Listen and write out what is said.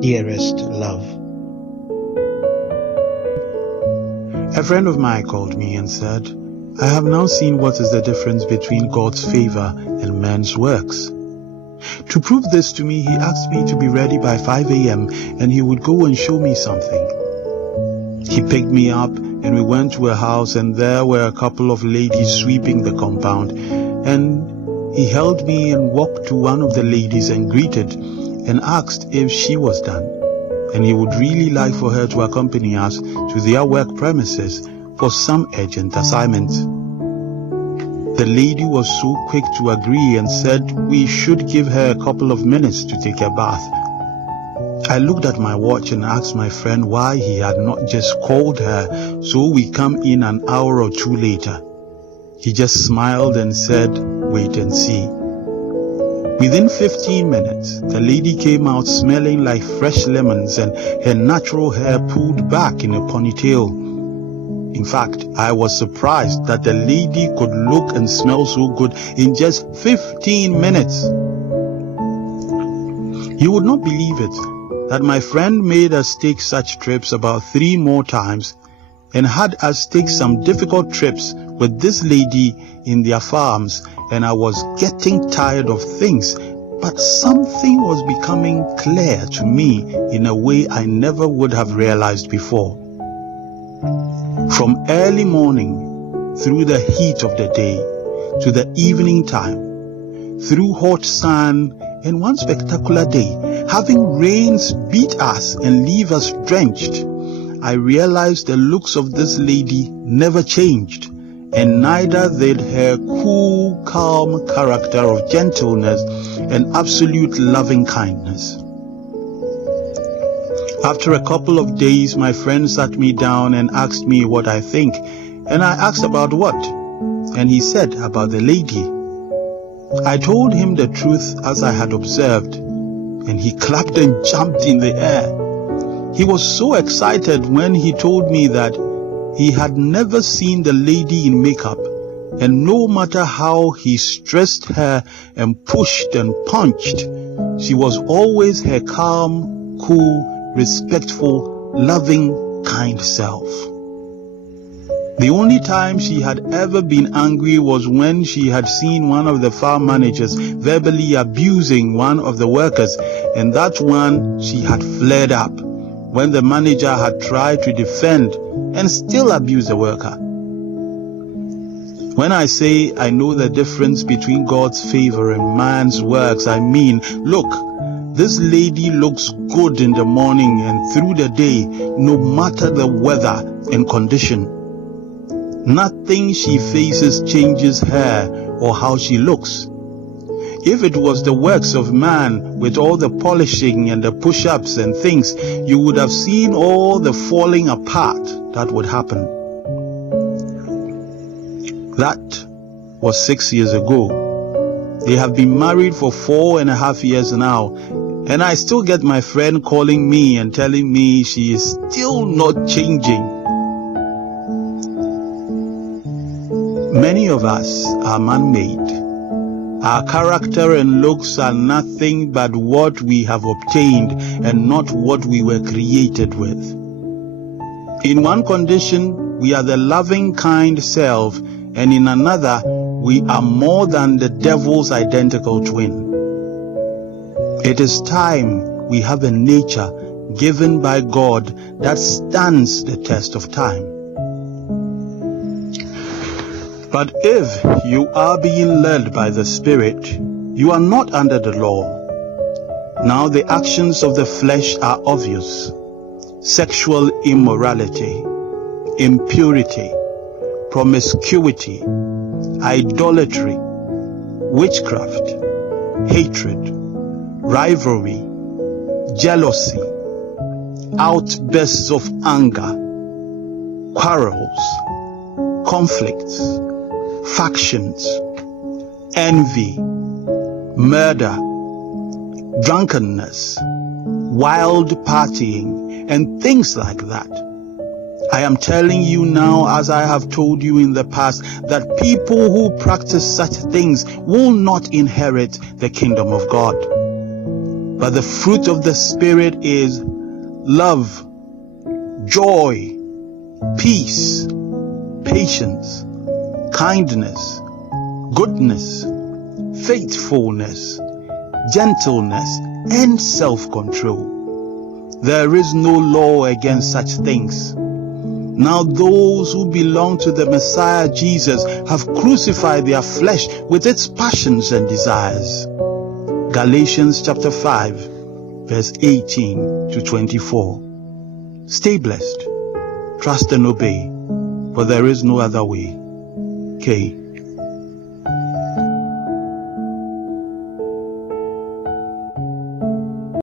Dearest love. A friend of mine called me and said, I have now seen what is the difference between God's favor and man's works. To prove this to me, he asked me to be ready by 5 a.m. and he would go and show me something. He picked me up and we went to a house, and there were a couple of ladies sweeping the compound, and he held me and walked to one of the ladies and greeted and asked if she was done, and he would really like for her to accompany us to their work premises for some urgent assignment. The lady was so quick to agree and said we should give her a couple of minutes to take a bath. I looked at my watch and asked my friend why he had not just called her so we come in an hour or two later. He just smiled and said, wait and see. Within 15 minutes, the lady came out smelling like fresh lemons and her natural hair pulled back in a ponytail. In fact, I was surprised that the lady could look and smell so good in just 15 minutes. You would not believe it, that my friend made us take such trips about 3 more times and had us take some difficult trips with this lady in their farms, and I was getting tired of things, but something was becoming clear to me in a way I never would have realized before. From early morning through the heat of the day to the evening time, through hot sun, and one spectacular day, having rains beat us and leave us drenched, I realized the looks of this lady never changed, and neither did her cool, calm character of gentleness and absolute loving kindness. After a couple of days, my friend sat me down and asked me what I think, and I asked about what, and he said about the lady. I told him the truth as I had observed, and he clapped and jumped in the air. He was so excited when he told me that he had never seen the lady in makeup, and no matter how he stressed her and pushed and punched, she was always her calm, cool, respectful, loving, kind self. The only time she had ever been angry was when she had seen one of the farm managers verbally abusing one of the workers, and that one she had flared up when the manager had tried to defend and still abuse the worker. When I say I know the difference between God's favor and man's works, I mean, look, this lady looks good in the morning and through the day, no matter the weather and condition. Nothing she faces changes her or how she looks. If it was the works of man with all the polishing and the push-ups and things, you would have seen all the falling apart that would happen. That was 6 years ago. They have been married for 4.5 years now, and I still get my friend calling me and telling me she is still not changing. Many of us are man-made. Our character and looks are nothing but what we have obtained and not what we were created with. In one condition, we are the loving, kind self, and in another, we are more than the devil's identical twin. It is time we have a nature given by God that stands the test of time. But if you are being led by the Spirit, you are not under the law. Now the actions of the flesh are obvious: sexual immorality, impurity, promiscuity, idolatry, witchcraft, hatred, rivalry, jealousy, outbursts of anger, quarrels, conflicts, factions, envy, murder, drunkenness, wild partying, and things like that. I am telling you now, as I have told you in the past, that people who practice such things will not inherit the kingdom of God. But the fruit of the Spirit is love, joy, peace, patience, kindness, goodness, faithfulness, gentleness, and self-control. There is no law against such things. Now those who belong to the Messiah Jesus have crucified their flesh with its passions and desires. Galatians chapter 5, verse 18 to 24. Stay blessed, trust and obey, for there is no other way. K.